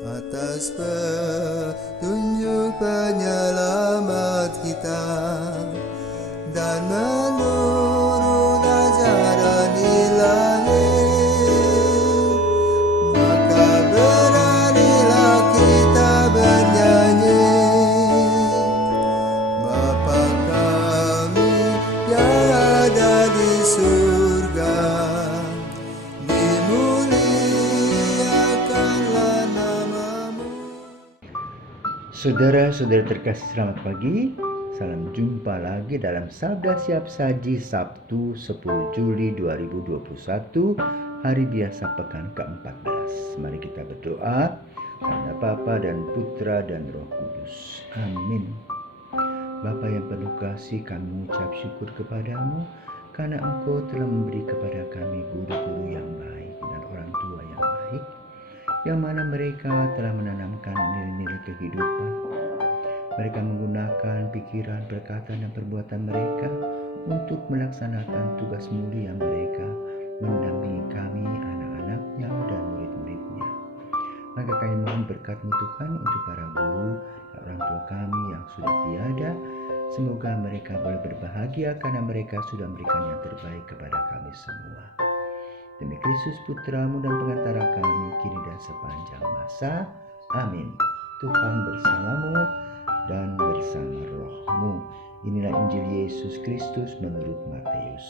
atas petunjuk penyelamat kita dan menurut ajaran ilahi, maka beranilah kita bernyanyi. Bapa kami yang ada di surga, dimuliakanlah namamu. Saudara-saudara terkasih, selamat pagi. Salam jumpa lagi dalam Sabda Siap Saji Sabtu 10 Juli 2021, hari biasa pekan ke-14. Mari kita berdoa. Karena Bapa dan Putra dan Roh Kudus. Amin. Bapa yang penuh kasih, kami mengucap syukur kepadamu karena Engkau telah memberi kepada kami guru-guru yang baik dan orang tua yang baik, yang mana mereka telah menanamkan nilai-nilai kehidupan. Mereka menggunakan pikiran, perkataan, dan perbuatan mereka untuk melaksanakan tugas mulia mereka mendampingi kami, anak-anaknya dan murid-muridnya. Maka kami mohon berkat-Mu Tuhan untuk para guru dan orang tua kami yang sudah tiada. Semoga mereka boleh berbahagia karena mereka sudah memberikan yang terbaik kepada kami semua. Demi Kristus Putra-Mu dan pengantara kami kini dan sepanjang masa. Amin. Tuhan bersamamu dan bersama roh-Mu. Inilah Injil Yesus Kristus menurut Matius.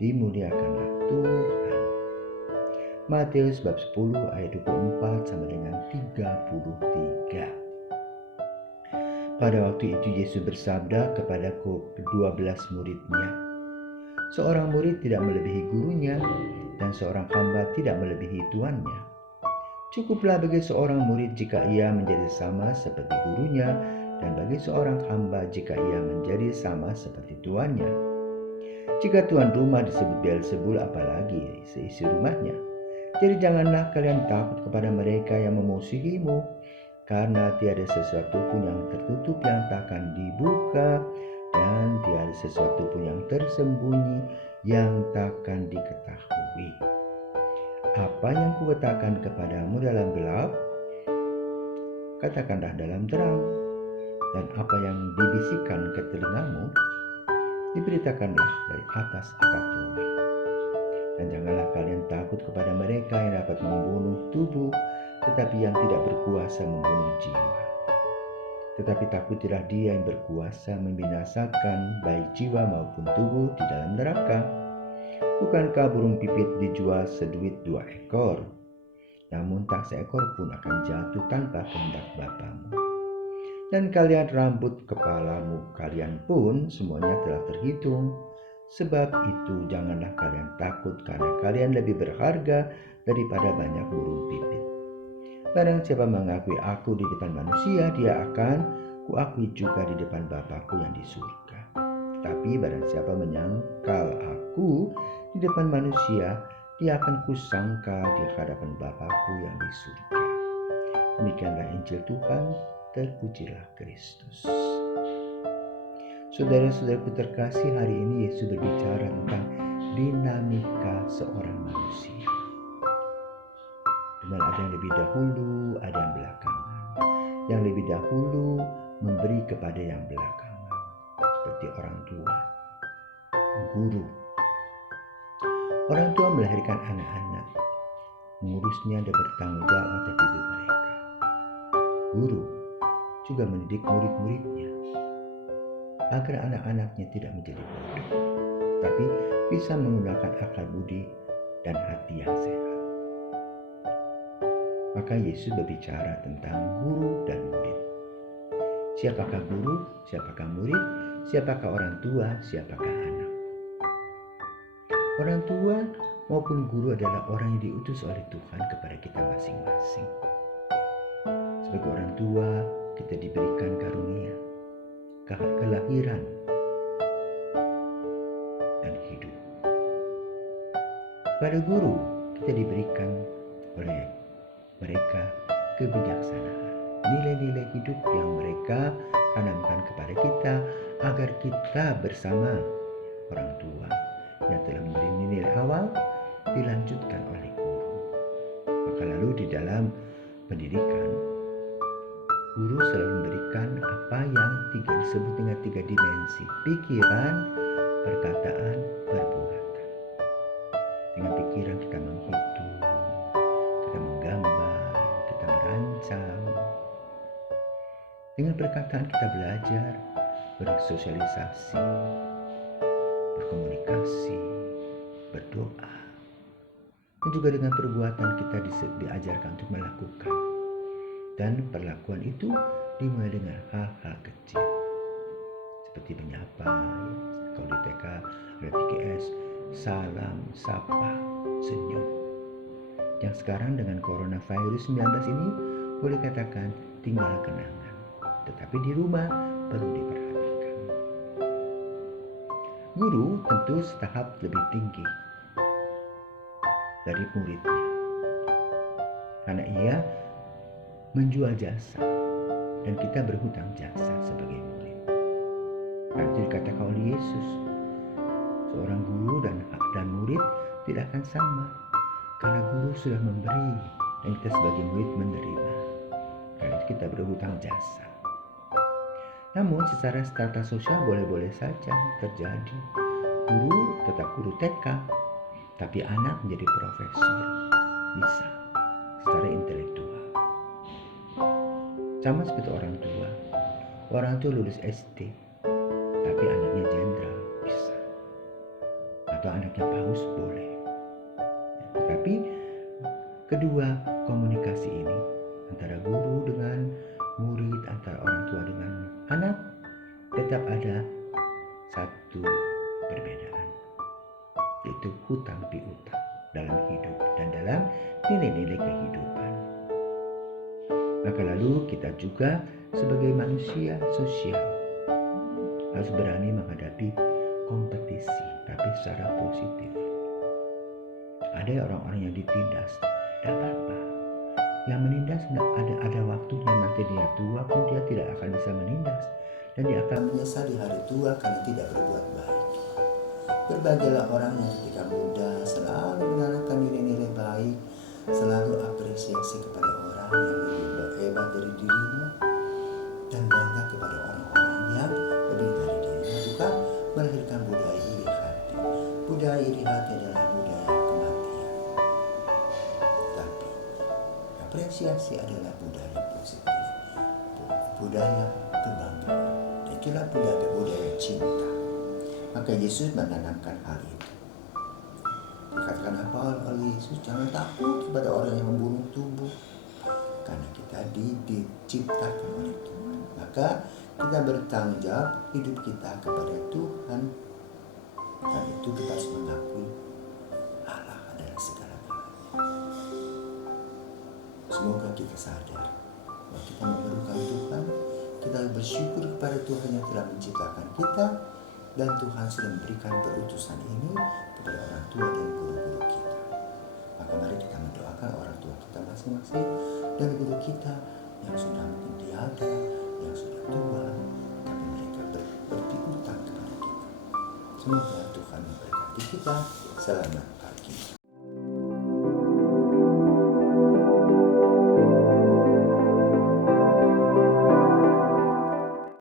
Dimuliakanlah Tuhan. Matius bab 10 ayat 24 sampai dengan 33. Pada waktu itu Yesus bersabda kepada ke-12 muridnya, seorang murid tidak melebihi gurunya dan seorang hamba tidak melebihi tuannya. Cukuplah bagi seorang murid jika ia menjadi sama seperti gurunya, dan bagi seorang hamba jika ia menjadi sama seperti tuannya. Jika tuan rumah disebut Beelzebul, apalagi seisi rumahnya. Jadi janganlah kalian takut kepada mereka yang memusuhimu, karena tiada sesuatu pun yang tertutup yang takkan dibuka, dan tiada sesuatu pun yang tersembunyi yang takkan diketahui. Apa yang kukatakan kepadamu dalam gelap, katakanlah dalam terang, dan apa yang dibisikkan ke telingamu, diberitakanlah dari atas atap rumah. Dan janganlah kalian takut kepada mereka yang dapat membunuh tubuh, tetapi yang tidak berkuasa membunuh jiwa. Tetapi takutilah dia yang berkuasa membinasakan baik jiwa maupun tubuh di dalam neraka. Bukankah burung pipit dijual seduit 2 ekor? Namun tak seekor pun akan jatuh tanpa kehendak Bapamu. Dan kalian rambut kepalamu kalian pun semuanya telah terhitung. Sebab itu janganlah kalian takut, karena kalian lebih berharga daripada banyak burung pipit. Barang siapa mengakui aku di depan manusia, dia akan kuakui juga di depan Bapa-Ku yang di surga. Tapi barang siapa menyangkal aku di depan manusia, dia akan kusangka di hadapan Bapa-Ku yang di surga. Demikianlah Injil Tuhan, terpujilah Kristus. Saudara-saudaraku terkasih, hari ini Yesus berbicara tentang dinamika seorang manusia. Dengan ada yang lebih dahulu, ada yang belakangan. Yang lebih dahulu memberi kepada yang belakangan, seperti orang tua, guru. Orang tua melahirkan anak-anak, mengurusnya dan bertanggung jawab atas hidup mereka. Guru juga mendidik murid-muridnya agar anak-anaknya tidak menjadi bodoh, tapi bisa menggunakan akal budi dan hati yang sehat. Maka Yesus berbicara tentang guru dan murid. Siapakah guru, siapakah murid, siapakah orang tua, siapakah anak. Orang tua maupun guru adalah orang yang diutus oleh Tuhan kepada kita masing-masing. Sebagai orang tua, kita diberikan karunia, kelahiran, dan hidup. Pada guru, kita diberikan oleh mereka kebijaksanaan, nilai-nilai hidup yang mereka tanamkan kepada kita agar kita bersama orang tua yang telah memberi nilai awal dilanjutkan oleh guru. Maka lalu di dalam pendidikan, guru selalu memberikan apa yang disebut dengan 3 dimensi: pikiran, perkataan, perbuatan. Dengan pikiran kita menghitung, kita menggambar, kita merancang. Dengan perkataan kita belajar, bersosialisasi, berkomunikasi, berdoa. Dan juga dengan perbuatan kita diajarkan untuk melakukan. Dan perlakuan itu dimulai dengan hal-hal kecil. Seperti menyapa, kalau di TK ada 3S, salam, sapa, senyum. Yang sekarang dengan coronavirus 19 ini boleh katakan tinggal kenangan. Tetapi di rumah perlu diperhatikan. Guru tentu setahap lebih tinggi dari muridnya, karena ia menjual jasa dan kita berhutang jasa sebagai murid. Karena itu dikatakan oleh Yesus, seorang guru dan murid tidak akan sama, karena guru sudah memberi dan kita sebagai murid menerima. Karena itu kita berhutang jasa. Namun secara strata sosial boleh-boleh saja terjadi. Guru tetap guru TK, tapi anak menjadi profesor. Bisa, secara intelektual. Sama seperti orang tua. Orang tua lulus SD, tapi anaknya jenderal, bisa. Atau anaknya paus, boleh. Tetapi kedua komunikasi ini, antara guru dengan murid, antara orang tua dengan anak, tetap ada satu perbedaan, yaitu hutang piutang dalam hidup dan dalam nilai-nilai kehidupan. Maka lalu kita juga sebagai manusia sosial harus berani menghadapi kompetisi, tapi secara positif. Ada orang-orang yang ditindas, tidak apa-apa. Yang menindas ada waktunya, nanti dia tua pun dia tidak akan bisa menindas, dan dia akan menyesal di hari tua karena tidak berbuat baik. Berbahagialah orang yang ketika muda selalu menanamkan nilai-nilai baik, selalu apresiasi kepada orang yang lebih hebat dari dirinya, dan bangga kepada orang-orang yang lebih dari dirinya, bukan melahirkan budaya iri hati. Budaya iri hati adalah budaya kematian. Tapi apresiasi adalah budaya positif, budaya kebanggaan. Dan itulah budaya cinta. Maka Yesus menanamkan hal itu. Dikatakan apa oleh Yesus? Jangan takut kepada orang yang membunuh tubuh, karena kita diciptakan oleh Tuhan. Maka kita bertanggung jawab hidup kita kepada Tuhan. Dan itu kita harus mengakui Allah adalah segala-galanya. Semoga kita sadar bahwa kita memerlukan Tuhan. Kita bersyukur kepada Tuhan yang telah menciptakan kita, dan Tuhan sudah memberikan perutusan ini kepada orang tua dan guru-guru kita. Maka mari kita mendoakan orang tua kita masing-masing dan guru kita yang sudah mungkin tiada, yang sudah tua, tapi mereka berpiutang kepada kita. Semoga Tuhan memberkati kita. Selamat